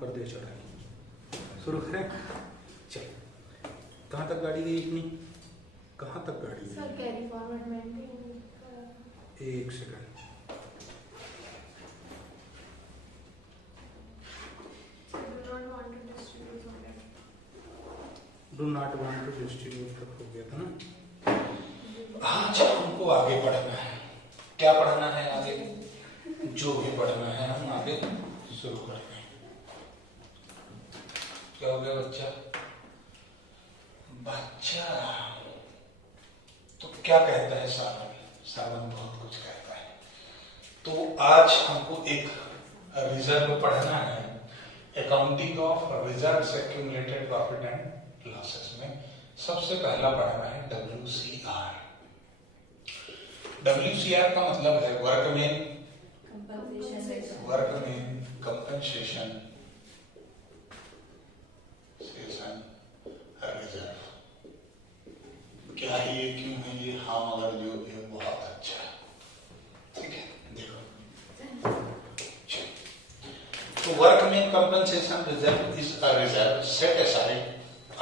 कर दे चढ़ाई शुरू करें। चल कहाँ तक गाड़ी गई इतनी, कहाँ तक गाड़ी गई? सर कैरी फॉरवर्ड में एक second. Do not want to distribute तक हो गया था ना। आज हमको आगे पढ़ना है। क्या पढ़ना है आगे? जो भी पढ़ना है हम आगे शुरू करते हैं। क्या हो गया बच्चा? बच्चा तो क्या कहता है सावन? सावन बहुत कुछ कहता है। तो आज हमको एक रिजर्व पढ़ना है, accounting of reserves accumulated profit and losses में सबसे पहला पढ़ना है WCR। WCR का मतलब है वर्कमैन कंपनसेशन रिजर्व। क्या है ये, क्यों है ये? हाँ मगर जो है बहुत अच्छा है। ठीक है देखो, तो workman compensation reserve is a reserve set aside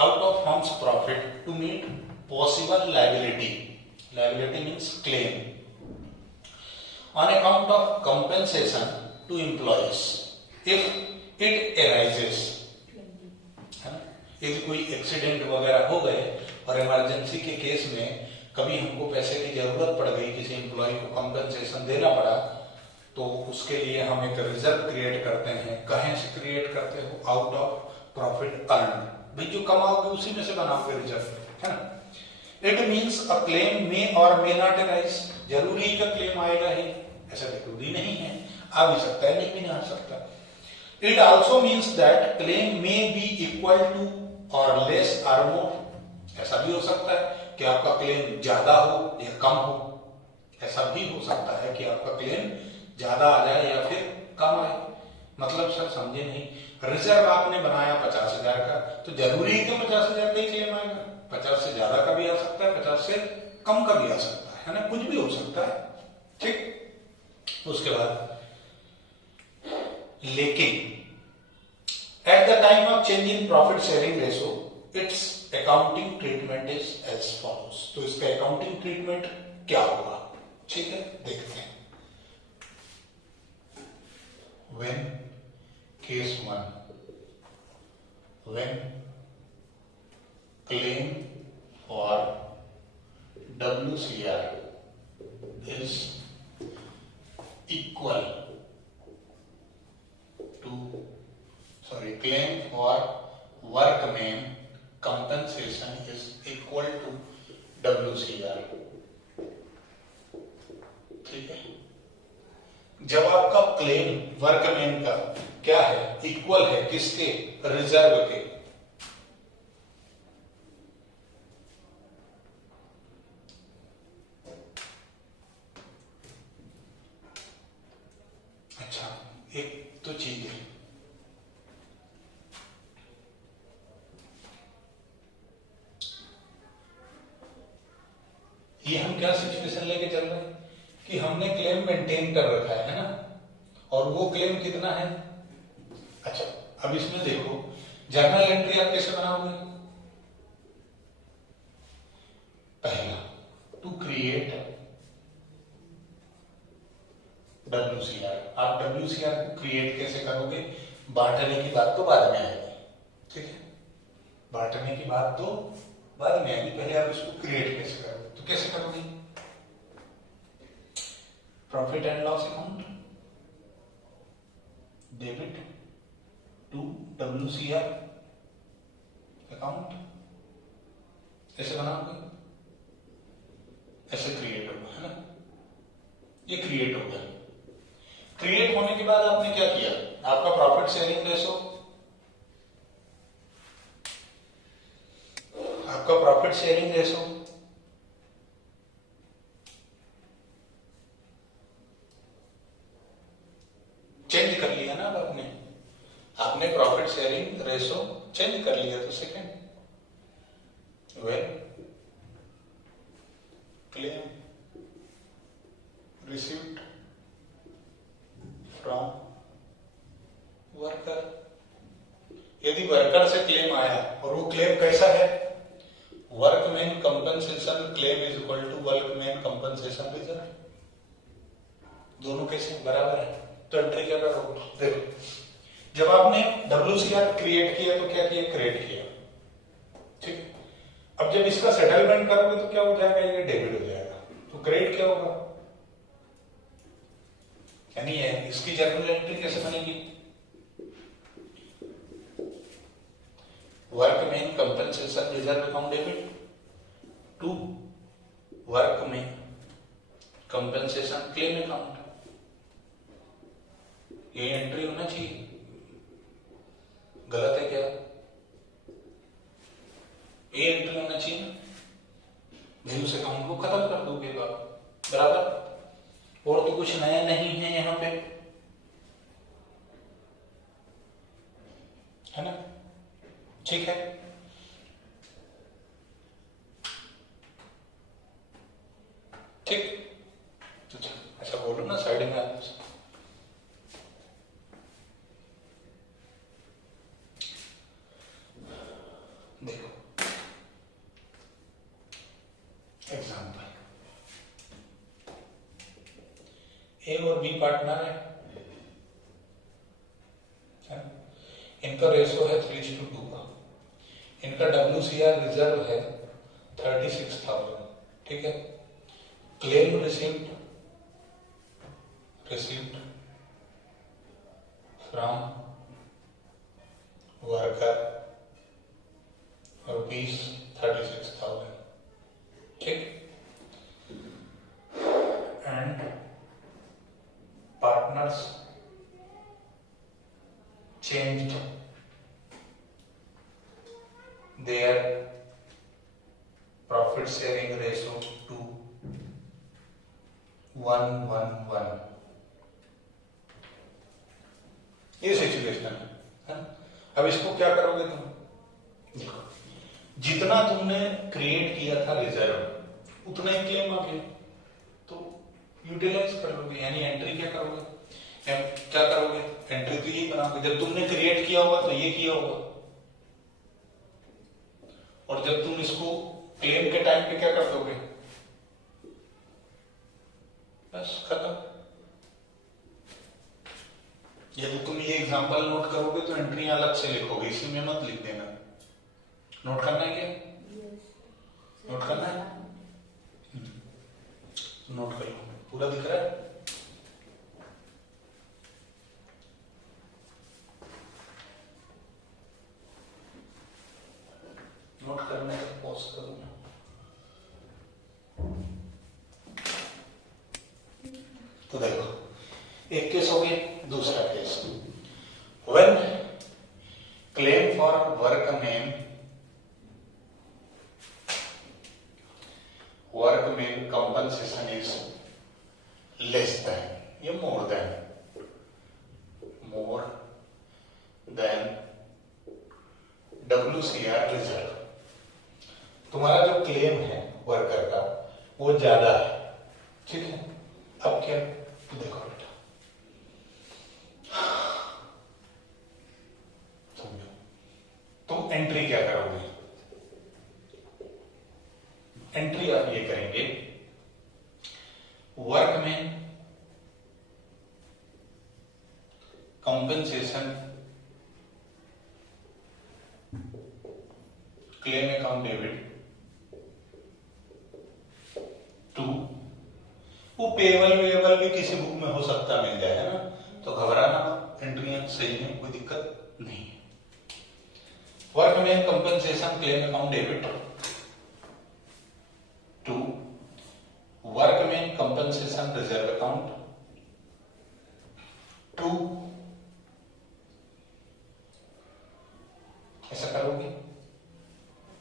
out of firm's profit to meet possible liability. Liability means claim on account of compensation to employees if it arises. है ना? यदि कोई एक्सीडेंट वगैरह हो गए और इमरजेंसी के केस में कभी हमको पैसे की जरूरत पड़ गई, किसी एम्प्लॉय को कंपनसेशन देना पड़ा, तो उसके लिए हम एक रिजर्व क्रिएट करते हैं। कहीं से क्रिएट करते हो? Out of profit earn. भाई जो कमाओगे उसी में से बनाओगे रिजर्व, है ना? इट मीन्स अ क्लेम मे और मे नॉट अराइज। जरूरी का क्लेम आएगा ही, ऐसा जरूरी नहीं है, आ भी सकता है, नहीं भी ना आ सकता। It also means that claim may be equal to और लेस और मोर। ऐसा भी हो सकता है कि आपका क्लेम ज्यादा हो या कम हो। ऐसा भी हो सकता है कि आपका क्लेम ज्यादा आ जाए या फिर कम आए। मतलब सर समझे नहीं, रिजर्व आपने बनाया 50,000 का, तो जरूरी है कि 50,000 का ही क्लेम आएगा? 50 से ज्यादा का भी आ सकता है, 50 से कम का भी आ सकता है ना, कुछ भी हो सकता है। ठीक, उसके बाद लेकिन at the time of change in profit sharing ratio it's accounting treatment is as follows. तो इसका अकाउंटिंग ट्रीटमेंट क्या होगा? ठीक है देखते हैं। When case 1, when claim for WCR is equal to, claim for workman compensation is equal to WCR। ठीक है, जब आपका क्लेम वर्कमैन का क्या है? इक्वल है किसके? रिजर्व के। अच्छा, एक तो चीज है, ये हम क्या सिचुएशन लेके चल रहे हैं कि हमने क्लेम मेंटेन कर रखा है ना, और वो क्लेम कितना है? अच्छा, अब इसमें देखो जर्नल एंट्री आप कैसे बनाओगे? पहला, टू क्रिएट WCR। आप WCR को क्रिएट कैसे करोगे? बांटने की बात तो बाद में आएगी। ठीक है, बांटने की बात तो बाद में आएगी, पहले आप इसको क्रिएट कैसे करोगे? तो कैसे करोगे? Profit and loss account, debit to WCR account, ऐसे बनाओगे, ऐसे क्रिएट होगा, है ना? ये क्रिएट हो गया। क्रिएट होने के बाद आपने क्या किया? आपका प्रॉफिट शेयरिंग रेशो, आपका प्रॉफिट शेयरिंग रेशो चेंज कर लिया ना। अब आपने प्रॉफिट शेयरिंग रेशो चेंज कर लिया। तो second, when claim received from worker workman compensation claim is equal to workman compensation reserve, दोनों कैसे बराबर है। तो एंट्री क्या करोगे, देखो जब आपने WCR क्रिएट किया तो क्या किया, क्रिएट किया, ठीक। अब जब इसका सेटलमेंट करोगे तो क्या हो जाएगा, ये डेबिट हो जाएगा, तो क्रेडिट क्या होगा, यानी है इसकी जर्नल एंट्री कैसे बनेगी, workman compensation reserve account debit to workman compensation claim account, ये एंट्री होना चाहिए। गलत है क्या, ये एंट्री होना चाहिए ना, भाई उस अकाउंट को खत्म कर दोगे आप, बराबर। और तो कुछ नया नहीं है यहां पे, है ना, ठीक है। ठीक, तो ऐसा बोलो ना साइड में आप, देखो एग्जाम्पल, ए और बी पार्टनर है, इनका रेशो है 3:2 का, इनका WCR रिजर्व है 36,000, ठीक है। क्लेम रिसीव्ड फ्रॉम वर्कर ₹36,000, ठीक। And partners changed their profit sharing ratio to 1:1:1, ये सिचुएशन है। अब इसको क्या करोगे तुम, देखो जितना तुमने क्रिएट किया था रिजर्व उतना ही क्लेम आ गया, तो यूटिलाइज कर लोगे, यानी एंट्री क्या करोगे, क्या करोगे, एंट्री तो ये बनाओगे, जब तुमने क्रिएट किया होगा तो ये किया होगा, और जब तुम इसको क्लेम के टाइम पे क्या कर दोगे, बस खत्म। यदि तुम ये एग्जांपल नोट करोगे तो एंट्री अलग से लिखोगे, इसी में मत लिख देना। नोट करना है क्या, नोट करना है, नोट कर लो, पूरा दिख रहा है। नोट करने का पॉज करूंगा। तो देखो एक केस हो गया, दूसरा case, when claim for workman compensation is less than या मोर देन WCR रिजर्व, तुम्हारा जो क्लेम है वर्कर का वो ज्यादा है, ठीक है। अब क्या, देखो बेटा समझो, तुम एंट्री क्या करोगे, एंट्री आप ये करेंगे, workman compensation claim account debit to, वो पेबल वेबल भी किसी बुक में हो सकता मिल जाए, है ना, तो घबराना, एंट्रियां सही है, कोई दिक्कत नहीं है। Workman compensation claim account debit to workman compensation reserve account to, ऐसा करोगे,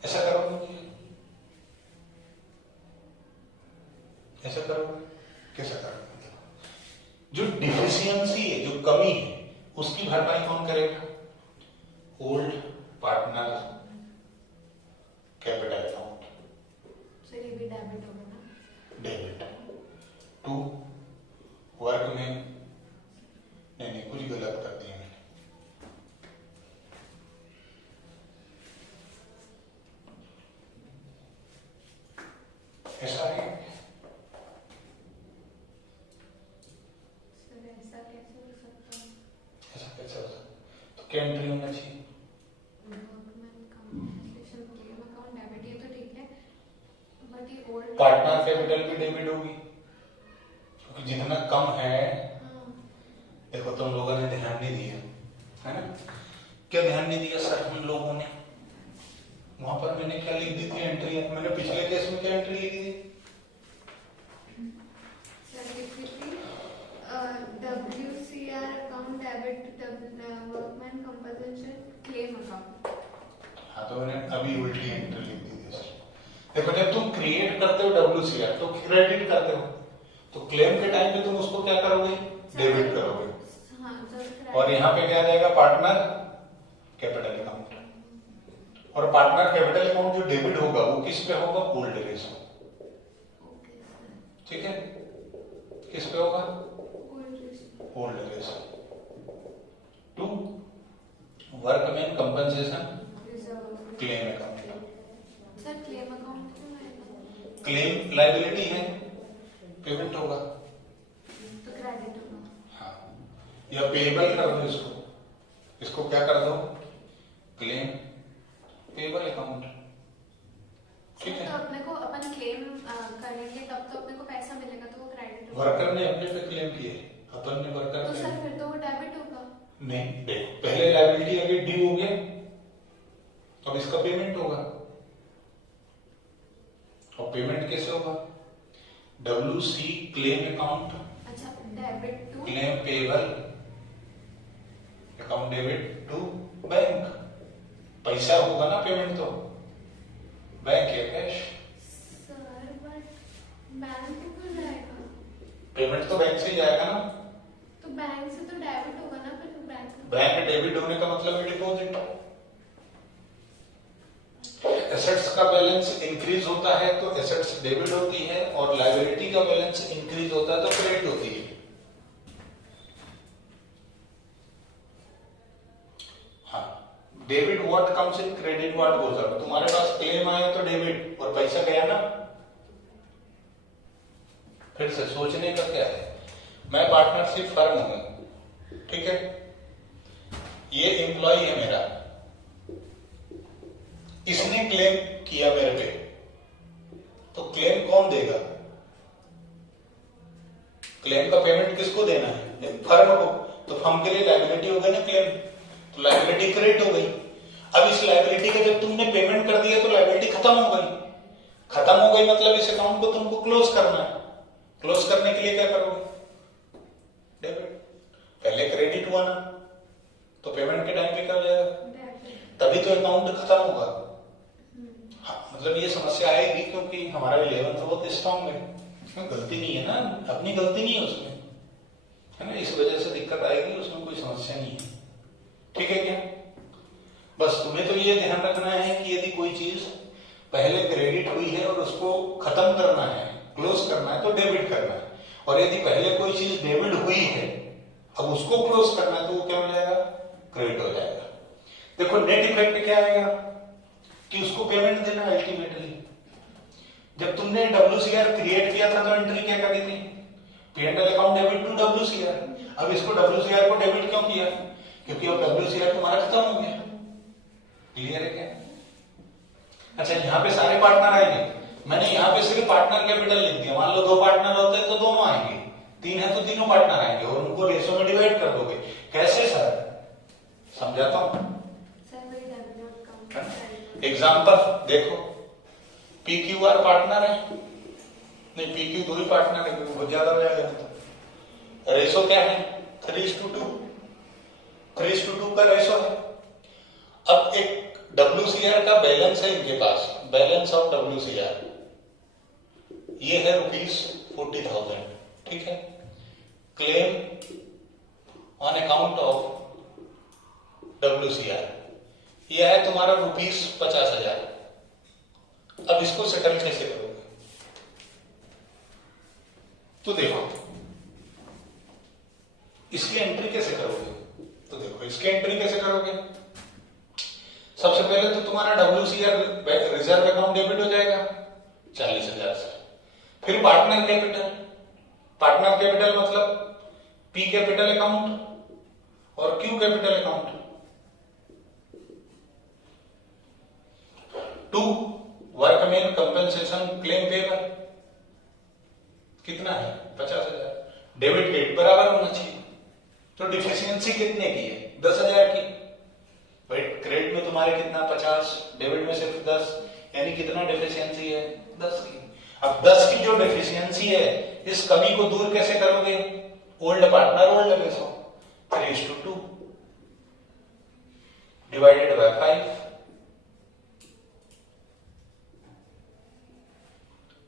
ऐसा करोगे, ऐसा करोगे, कैसा करोगे, जो डिफिशियंसी है, जो कमी है, उसकी भरपाई कौन करेगा, old partner capital account, sir ये भी डेबिट होगा ना, डेबिट टू वर्कमैन, नहीं कुछ गलत कर दिया मैंने, ऐसा है, सर ऐसा कैसे हो सकता है? ऐसा कैसे होता है? तो क्या एंट्री होना चाहिए? Workman compensation claim account debit, ये तो ठीक है, बट ये ओल्ड पार्टनर कैपिटल भी डेबिट होगी, क्योंकि जितना कम है, देखो तुम लोगों ने ध्यान नहीं दिया है ना, क्या ध्यान नहीं दिया सर हम लोगों ने? वहां पर मैंने क्या लिख दी थी एंट्री, मैंने पिछले केस में क्या एंट्री लिखी थी? WCR account debit workman compensation claim account. हाँ तो मैंने अभी उल्टी एंट्री लिख दी थी सर। देखो जब तुम क्रिएट करते हो WCR तो क्रेडिट करते हो, तो क्लेम के टाइम पे तुम उसको क्या करोगे? डेबिट करोगे। और यहाँ पे क्या जाएगा? Partner capital account. और पार्टनर कैपिटल अकाउंट जो डेबिट होगा वो किस पे होगा? Old ratio. ठीक है, किस पे होगा? Old ratio two workman compensation claim account. Sir claim account क्यों आएगा? क्लेम लायबिलिटी है, पेमेंट होगा तो क्रेडिट होगा। हाँ, या पेबल कर दो इसको, इसको क्या कर दो? Claim payable account. ठीक है, तो अपने को अपन क्लेम करेंगे तब तो अपने को पैसा मिलेगा, तो वो क्रेडिट होगा। वर्कर ने अपने पे क्लेम किए, अपन ने वर्कर तो सर फिर तो वो डेबिट होगा। नहीं, देखो पहले लायबिलिटी अगर ड्यू हो गया, अब इसका पेमेंट होगा। और पेमेंट कैसे होगा? WC क्लेम अकाउंट, अच्छा debit to claim payable account, debit to bank. पैसा होगा ना पेमेंट, तो बैंक या कैश। सर बट बैंक क्यों जाएगा? पेमेंट तो बैंक से ही जाएगा ना। तो बैंक से तो डेबिट होगा ना, फिर बैंक बैंक डेबिट होने का मतलब है डिपॉजिट। एसेट्स का बैलेंस इंक्रीज होता है तो एसेट्स डेबिट होती है, और लायबिलिटी का बैलेंस इंक्रीज होता है तो क्रेडिट होती है। हाँ, debit what comes in, credit what goes out. तुम्हारे पास क्लेम आया तो डेबिट, और पैसा गया ना। फिर से सोचने का क्या है, मैं पार्टनरशिप फर्म हूं, ठीक है, ये एम्प्लॉय है मेरा, इसने क्लेम किया मेरे पे, तो क्लेम कौन देगा? क्लेम का पेमेंट किसको देना है? फर्म को। तो फर्म के लिए लायबिलिटी हो गई ना क्लेम, तो लायबिलिटी क्रेडिट हो गई। अब इस लायबिलिटी का जब तुमने पेमेंट कर दिया तो लायबिलिटी खत्म हो गई। खत्म हो गई मतलब इस अकाउंट को तुमको क्लोज करना है। क्लोज करने के लिए क्या करोगे? डेबिट। पहले क्रेडिट हुआ ना, तो पेमेंट के टाइम पे क्या हो जाएगा? तभी तो अकाउंट खत्म होगा। हाँ, मतलब ये समस्या आएगी क्योंकि हमारा 11th बहुत स्ट्रॉन्ग है, उसमें गलती नहीं है ना, अपनी गलती नहीं है उसमें, है ना, इस वजह से दिक्कत आएगी, उसमें कोई समस्या नहीं है। ठीक है क्या? बस तुम्हें तो ये ध्यान रखना है कि यदि कोई चीज पहले क्रेडिट हुई है और उसको खत्म करना है, क्लोज करना है, तो डेबिट करना है, और यदि पहले कोई चीज डेबिट हुई है अब उसको क्लोज करना है तो वो क्या हो जाएगा? क्रेडिट हो जाएगा। देखो नेट इफेक्ट क्या आएगा कि उसको पेमेंट देना अल्टीमेटली। जब तुमने WCR क्रिएट किया था तो एंट्री क्या करी थी? P&L account debit to WCR। अब इसको WCR को डेबिट क्यों किया? क्योंकि अब WCR तुम्हारा खत्म हो गया। क्लियर है क्या? अच्छा, यहाँ पे सारे पार्टनर आएंगे, मैंने यहाँ पे सिर्फ पार्टनर कैपिटल लिख दिया। मान लो 2 पार्टनर होते हैं तो दोनों आएंगे, 3 है तो तीनों पार्टनर आएंगे, और उनको रेशो में डिवाइड कर दोगे। कैसे सर? समझाता हूं। एग्जाम्पल देखो, PQR पार्टनर है, नहीं PQ 2 ही पार्टनर है, बहुत ज्यादा हो जाएगा। तो रेशो क्या है? 3:2। 3:2 का रेशो है। अब एक WCR का बैलेंस है इनके पास, बैलेंस ऑफ WCR ये है ₹40,000, ठीक है। Claim on account of WCR ये है तुम्हारा ₹50,000। अब इसको सेटल कैसे करोगे? तो देखो इसकी एंट्री कैसे करोगे? तो देखो इसकी एंट्री कैसे करोगे? सबसे पहले तो तुम्हारा WCR रिजर्व अकाउंट डेबिट हो जाएगा 40,000 से। फिर पार्टनर कैपिटल, पार्टनर कैपिटल मतलब पी कैपिटल अकाउंट और Q capital account. 2 workman compensation claim payable कितना है 50,000, डेबिट क्रेडिट बराबर होना चाहिए। तो डिफिशियंसी कितने की है 10,000 की। भाई क्रेडिट में तुम्हारे कितना 50, डेबिट में सिर्फ 10, यानी कितना डिफिशियंसी है 10 की। अब 10 की जो डिफिशियंसी है इस कमी को दूर कैसे करोगे, old partner old ratio 3:2 divided by 5,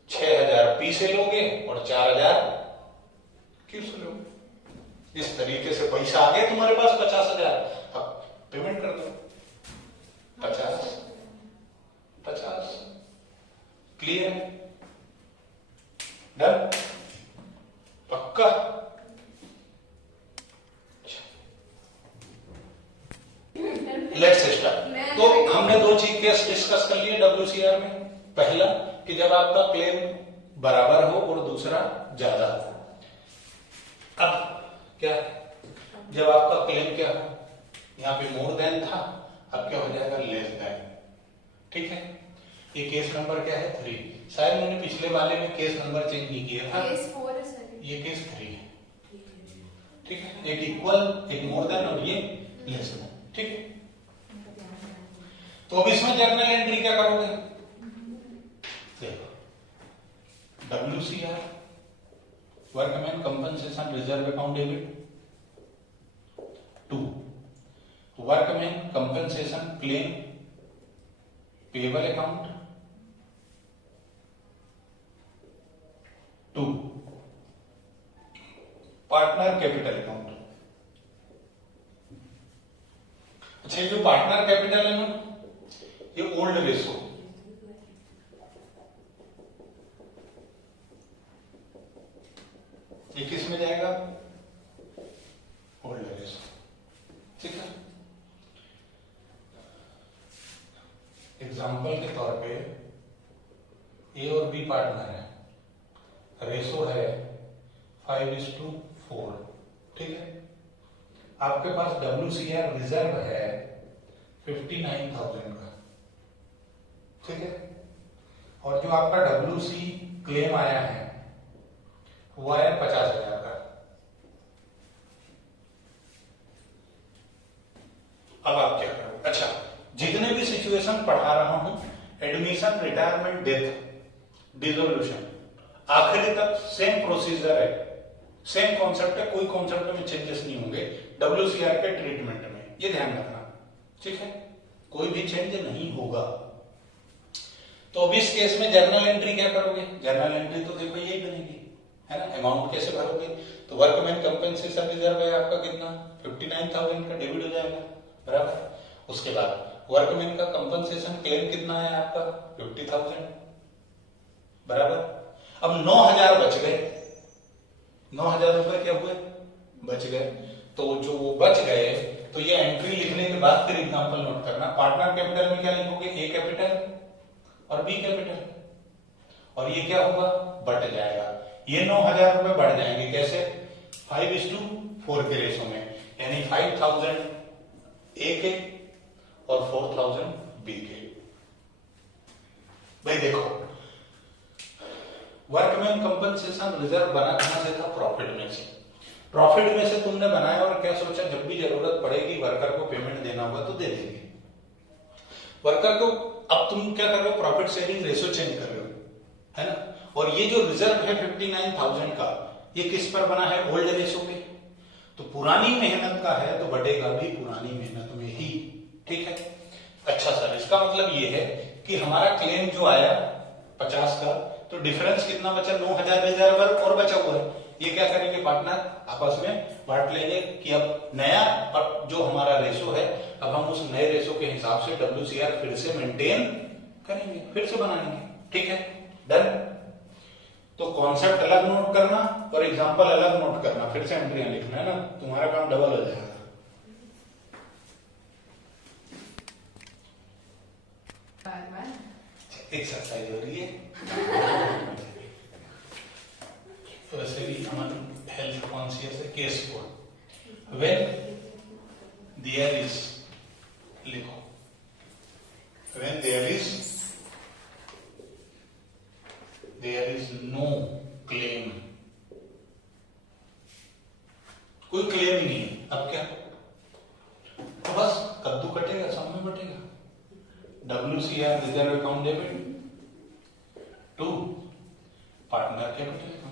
6,000 P से लोगे और 4,000 क्यू से लोगे। इस तरीके से पैसा आ गया तुम्हारे पास 50,000, अब पेमेंट कर दो 50 50। क्लियर है, डन, पक्का। Let's start. तो हमने 2 चीज केस डिस्कस कर लिए WCR में। पहला कि जब आपका क्लेम बराबर हो और दूसरा ज्यादा हो। अब क्या, जब आपका क्लेम क्या हो, यहां पे मोर देन था, अब क्या हो जाएगा लेस देन। ठीक है, ये केस नंबर क्या है 3। शायद मैंने पिछले वाले में केस नंबर चेंज नहीं किया था, केस 4 है सर, ये केस 3 है। ठीक है, एक इक्वल एक मोर देन और ये लेस देन। ठीक है, तो अब इसमें जर्नल एंट्री क्या करोगे, देखो WCR workman compensation reserve account debit. 2 workman compensation claim payable account. 2 partner capital account. अच्छा, ये जो पार्टनर कैपिटल है ना, ये ओल्ड रेशो, ये किस में जाएगा, ओल्ड रेशो। ठीक है, एग्जाम्पल के तौर पे ए और बी पार्टनर है, रेशो है 5:4। ठीक है, आपके पास WCR रिजर्व है 59,000 का। ठीक है, और जो आपका WC क्लेम आया है वो आया 50,000 का। अब आप क्या करो, अच्छा जितने भी सिचुएशन पढ़ा रहा हूं, एडमिशन, रिटायरमेंट, डेथ, डिसोल्यूशन, आखिरी तक सेम प्रोसीजर है, सेम कॉन्सेप्ट है, कोई कॉन्सेप्ट में चेंजेस नहीं होंगे WCR के ट्रीटमेंट में, ये ध्यान रखना। ठीक है, कोई भी चेंज नहीं होगा। तो अब इस केस में जर्नल एंट्री क्या करोगे, जर्नल एंट्री तो देखो यही बनेगी, है ना। अमाउंट कैसे भरोगे, तो वर्कमैन कंपनसेशन रिजर्व है आपका कितना 59,000 का, डेबिट हो जाएगा बराबर। उसके बाद वर्कमैन का कंपनसेशन क्लेम कितना है आपका 50,000 बराबर। अब 9,000 बच गए, 9,000 रुपए क्या हुए बच गए। तो जो वो बच गए, तो ये एंट्री लिखने के बाद फिर एग्जांपल नोट करना, पार्टनर कैपिटल में क्या लिखोगे, ए कैपिटल और बी कैपिटल, और ये क्या होगा बट जाएगा, ये 9,000 रुपए बढ़ जाएंगे कैसे 5:4 के रेशो में, यानी 5,000 ए के और 4,000 बी के। भाई देखो, वर्कमैन कंपनसेशन रिजर्व बना कहां से था, प्रॉफिट में से। प्रॉफिट में से तुमने बनाया और क्या सोचा, जब भी जरूरत पड़ेगी वर्कर को पेमेंट देना होगा तो दे देंगे वर्कर को। अब तुम क्या कर रहे हो, प्रॉफिट शेयरिंग रेशो चेंज कर रहे हो, है ना। और ये जो रिजर्व है 59,000 का, ये किस पर बना है, ओल्ड रेशो पे। तो पुरानी मेहनत का है तो बढ़ेगा भी पुरानी मेहनत में ही। ठीक है, अच्छा सर, इसका मतलब ये है कि हमारा क्लेम जो आया 50 का, तो डिफरेंस कितना बचा, 9,000 रिजर्व और बचा हुआ है। ये क्या करेंगे पार्टनर आपस में बांट लेंगे कि अब नया जो हमारा रेशो है, अब हम उस नए रेशो के हिसाब से WCR फिर से मेंटेन करेंगे, फिर से बनाएंगे। ठीक है, डन। तो कॉन्सेप्ट अलग नोट करना और एग्जांपल अलग नोट करना, फिर से एंट्रियां लिखना, है ना, तुम्हारा काम डबल हो जाएगा। एक्सरसाइज हो रही है। अमन हेल्थ कॉन्शियस है, case code when there is, लिखो when there is no claim, कोई क्लेम ही नहीं है, अब क्या, तो बस कद्दू कटेगा, सब में बटेगा। WCR reserve account debit to partner capital account.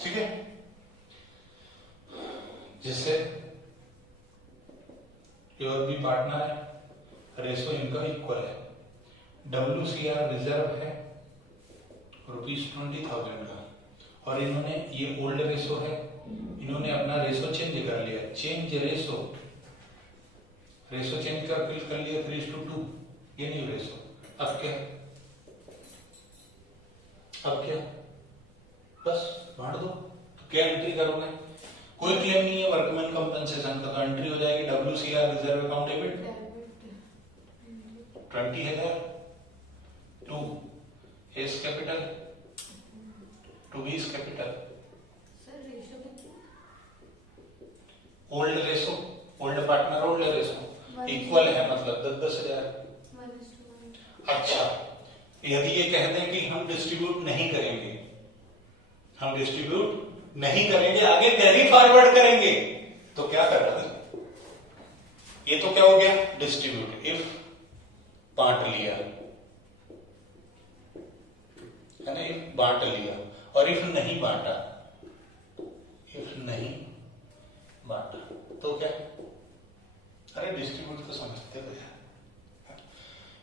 ठीक है, जिससे और भी पार्टनर है, रेशो इनका इक्वल है। WCR रिजर्व है ₹20,000 का, और इन्होंने, ये ओल्ड रेशो है, इन्होंने अपना रेशो चेंज कर लिया, चेंज रेशो चेंज कर लिया 3:2, ये न्यू रेशो। अब क्या, बस बांट दो, तो क्या एंट्री करोगे, कोई क्लेम नहीं है वर्कमैन कंपनसेशन का, तो एंट्री हो जाएगी WCR reserve account debit 20,000 to S capital to बीस कैपिटल। सर रेशो कितना, old ratio, old partner old ratio equal है, मतलब 10,000। अच्छा, यदि ये कह दें कि हम डिस्ट्रीब्यूट नहीं करेंगे, आगे कैरी फॉरवर्ड करेंगे, तो क्या करना, ये तो क्या हो गया डिस्ट्रीब्यूट, इफ बांट लिया है ना, इफ बांट लिया, और इफ नहीं बांटा, तो क्या, अरे डिस्ट्रीब्यूट तो समझते हो यार।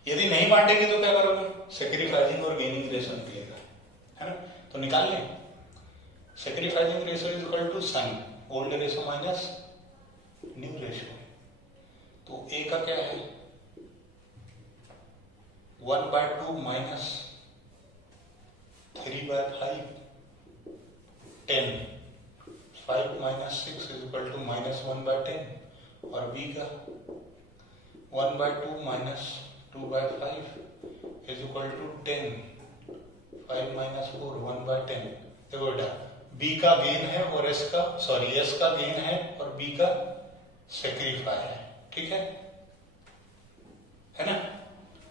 यदि नहीं बांटेंगे तो क्या करोगे, सेक्रीफाइसिंग और गेनिंग रेशो निकलेगा, है ना, तो निकाल लें। Sacrificing ratio is equal to सन old ratio minus new ratio. तो ए का क्या है 1/2 minus 3/5 10, 5 minus 6 is equal to -1/10, और बी का 1/2 minus 2/5 is equal to 10, 5 minus 4 1/10। देखो बेटा, बी का गेन है और एस का गेन है और बी का सेक्रीफाई है, ठीक है ना।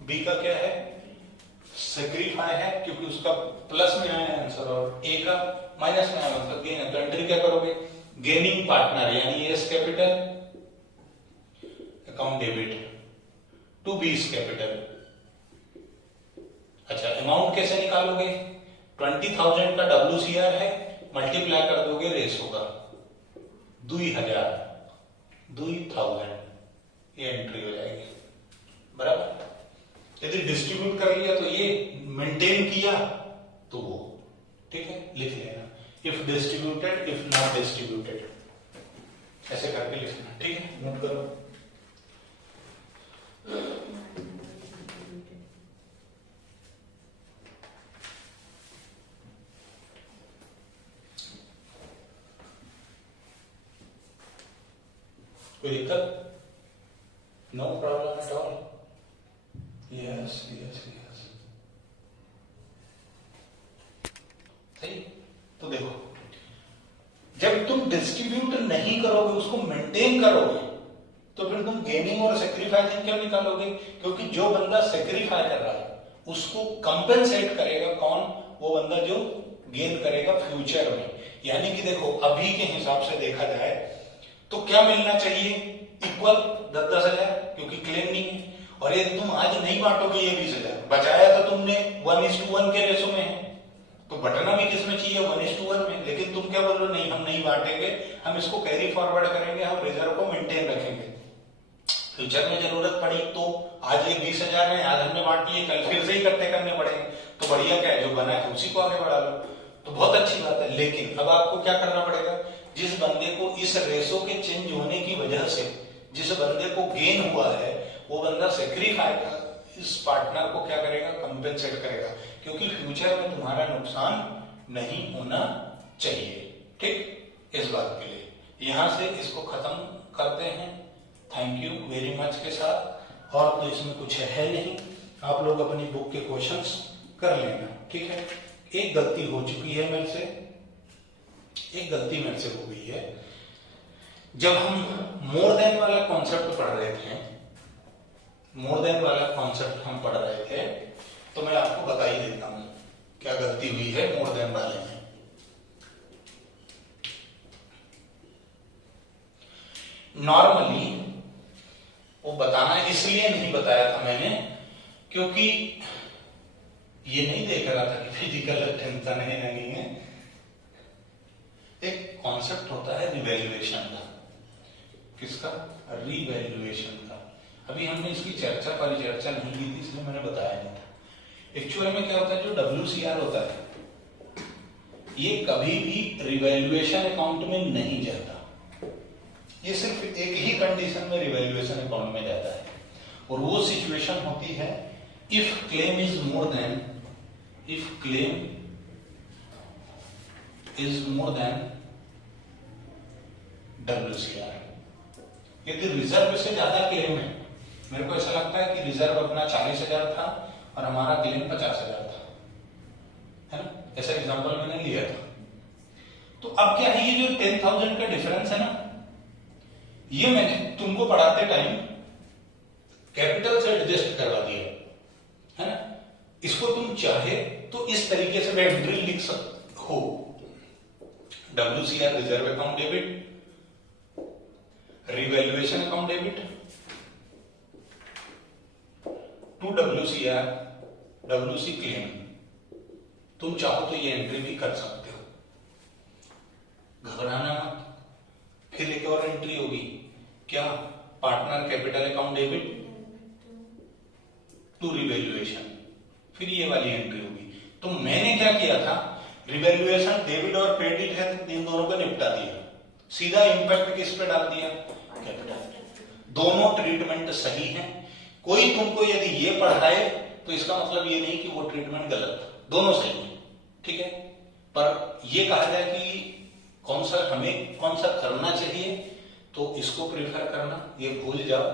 बी का क्या है सेक्रीफाई है, क्योंकि उसका प्लस में आया आंसर, और ए का माइनस में आया मतलब गेन है। तो एंट्री क्या करोगे, गेनिंग पार्टनर यानी S capital account debit to बीस कैपिटल। अच्छा, अमाउंट कैसे निकालोगे, 20,000 का WCR है, मल्टीप्लाई कर दोगे रेशो का 2,000, ये एंट्री हो जाएगी, बराबर। यदि डिस्ट्रीब्यूट कर लिया तो ये, मेंटेन किया तो वो, ठीक है, लिख लेना if distributed, if not distributed, ऐसे करके लिखना, ठीक है, नोट करो। कोई दिक्कत, no problem at all. Yes सही। तो देखो, जब तुम डिस्ट्रीब्यूट नहीं करोगे, उसको मेंटेन करोगे, तो फिर तुम गेनिंग और सेक्रीफाइसिंग क्यों निकालोगे, क्योंकि जो बंदा सेक्रीफाई कर रहा है उसको कंपेंसेट करेगा कौन, वो बंदा जो गेन करेगा फ्यूचर में। यानी कि देखो, अभी के हिसाब से देखा जाए तो क्या मिलना चाहिए, इक्वल 10,000, क्योंकि क्लेम नहीं है। और यदि तुम आज नहीं बांटोगे ये 20,000, बचाया तो तुमने 1:1 के रेशो में है, तो बटना भी किसमें चाहिए 1:1 में। लेकिन तुम क्या बोल रहे हो, नहीं हम नहीं बांटेंगे, हम इसको कैरी फॉरवर्ड करेंगे, हम रिजर्व को मेंटेन रखेंगे, फ्यूचर में जरूरत पड़ी तो आज ये 20,000 है, आज हमने बांट लिए, कल फिर से इकट्ठे करने पड़ेंगे, तो बढ़िया क्या है, जो बना है उसी को आगे बढ़ा लो, तो बहुत अच्छी बात है। लेकिन अब आपको क्या करना पड़ेगा, जिस बंदे को इस रेशो के चेंज होने की वजह से जिस बंदे को गेन हुआ है, वो बंदा सेक्रीफाई कर इस पार्टनर को क्या करेगा, कंपेंसेट करेगा, क्योंकि फ्यूचर में तुम्हारा नुकसान नहीं होना चाहिए, ठीक। इस बात के लिए यहां से इसको खत्म करते हैं, थैंक यू वेरी मच के साथ। और तो इसमें कुछ है नहीं, आप लोग अपनी बुक के क्वेश्चंस कर लेना, ठीक है। एक गलती हो चुकी है मेरे से, एक गलती मेरे से हो गई है। जब हम मोर देन वाला कॉन्सेप्ट पढ़ रहे थे, मोर देन वाला कॉन्सेप्ट हम पढ़ रहे थे, तो मैं आपको बता ही देता हूं क्या गलती हुई है मोर देन वाले में। नॉर्मली वो बताना इसलिए नहीं बताया था मैंने क्योंकि ये नहीं देख रहा था कि फिजिकल टेंशन है या नहीं है। एक कॉन्सेप्ट होता है रिवैल्यूएशन का। किसका? रिवैल्यूएशन का। अभी हमने इसकी परिचर्चा नहीं की थी, इसलिए मैंने बताया नहीं था। एक्चुअल में क्या होता है, जो WCR होता है ये कभी भी रिवैल्यूएशन अकाउंट में नहीं जाता। ये सिर्फ एक ही कंडीशन में रिवैल्यूएशन अकाउंट में जाता है, और वो सिचुएशन होती है if claim is more than WCR। यदि रिजर्व से ज्यादा क्लेम है, मेरे को ऐसा लगता है कि रिजर्व अपना 40,000 था और हमारा क्लेम 50,000 था, है ना, ऐसा एग्जांपल मैंने लिया था। तो अब क्या है, ये जो 10,000 का डिफरेंस है ना, ये मैंने तुमको पढ़ाते टाइम कैपिटल से एडजस्ट करवा दिया, है ना। इसको तुम चाहे तो इस तरीके से एंट्री लिख सकते हो, WCR reserve account debit, revaluation account debit to WCR WC claim. तुम चाहो तो ये एंट्री भी कर सकते हो, घबराना मत। फिर एक और एंट्री होगी, क्या? Partner capital account debit to revaluation, फिर ये वाली एंट्री होगी। तो मैंने क्या किया था, रिवैल्यूएशन डेबिट और क्रेडिट है तो इन दोनों को निपटा दिया, सीधा इंपैक्ट किस पे डाल दिया? कैपिटल। दोनों ट्रीटमेंट सही है। कोई तुमको यदि ये पढ़ाए तो इसका मतलब ये नहीं कि वो ट्रीटमेंट गलत, दोनों सही है, ठीक है। पर ये कहा जाए कि कौन सा करना चाहिए, तो इसको प्रेफर करना, ये भूल जाओ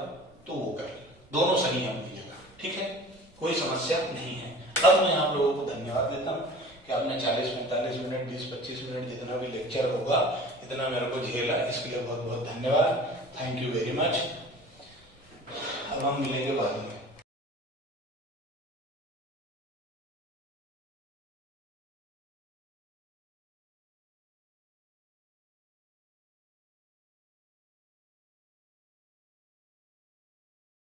तो वो कर, दोनों सही है अपनी जगह, ठीक है, कोई समस्या नहीं है। अब मैं आप लोगों को धन्यवाद देता हूं कि आपने 40, 45 मिनट, 20, 25 मिनट जितना भी लेक्चर होगा इतना मेरे को झेला, इसके लिए बहुत बहुत धन्यवाद। Thank you very much. अब हम मिलेंगे बाद में।